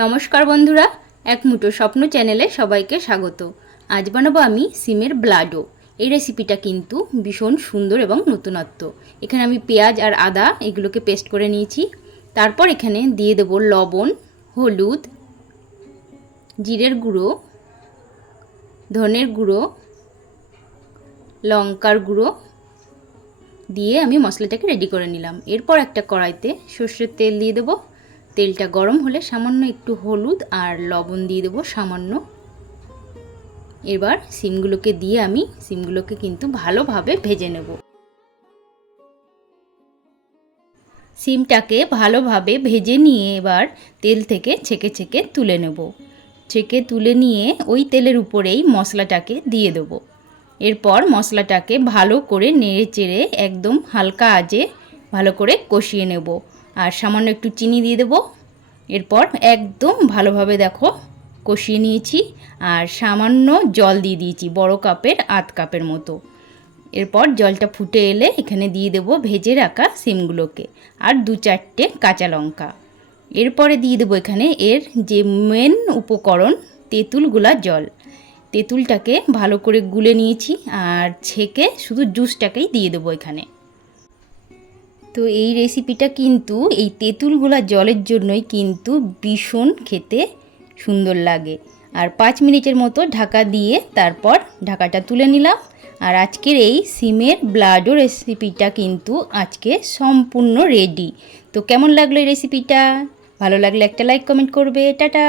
নমস্কার বন্ধুরা, এক মুঠো স্বপ্ন চ্যানেলে সবাইকে স্বাগত। আজ বানাবো আমি সিমের ব্লাডো। এই রেসিপিটা কিন্তু ভীষণ সুন্দর এবং নতুনত্ব। এখানে আমি পেঁয়াজ আর আদা এগুলোকে পেস্ট করে নিয়েছি। তারপর এখানে দিয়ে দেবো লবণ, হলুদ, জিরের গুঁড়ো, ধনের গুঁড়ো, লঙ্কার গুঁড়ো দিয়ে আমি মশলাটাকে রেডি করে নিলাম। এরপর একটা কড়াইতে সর্ষের তেল দিয়ে দেবো। তেলটা গরম হলে সামান্য একটু হলুদ আর লবণ দিয়ে দেবো সামান্য। এবার সিমগুলোকে দিয়ে আমি সিমগুলোকে কিন্তু ভালোভাবে ভেজে নেব। সিমটাকে ভালোভাবে ভেজে নিয়ে এবার তেল থেকে ছেঁকে ছেঁকে তুলে নেব। ছেঁকে তুলে নিয়ে ওই তেলের উপরেই মশলাটাকে দিয়ে দেবো। এরপর মশলাটাকে ভালো করে নেড়ে চেড়ে একদম হালকা আজে ভালো করে কষিয়ে নেব। আর সামান্য একটু চিনি দিয়ে দেবো। এরপর একদম ভালোভাবে দেখো কষিয়ে নিয়েছি। আর সামান্য জল দিয়ে দিয়েছি বড় কাপের, আধ কাপের মতো। এরপর জলটা ফুটে এলে এখানে দিয়ে দেব ভেজে রাখা সিমগুলোকে আর দু চারটে কাঁচা লঙ্কা। এরপরে দিয়ে দেবো এখানে এর যে মেন উপকরণ, তেঁতুলগুলা জল। তেঁতুলটাকে ভালো করে গুলে নিয়েছি আর ছেঁকে শুধু জুসটাকেই দিয়ে দেবো এখানে। তো এই রেসিপিটা কিন্তু, এই তেঁতুলগুলা জলের জন্যই কিন্তু ভীষণ খেতে সুন্দর লাগে। আর পাঁচ মিনিটের মতো ঢাকা দিয়ে তারপর ঢাকাটা তুলে নিলাম। আর আজকের এই সিমের ব্লাডো রেসিপিটা কিন্তু আজকে সম্পূর্ণ রেডি তো কেমন লাগল এই রেসিপিটা ভালো লাগলে একটা লাইক কমেন্ট করবে। টাটা!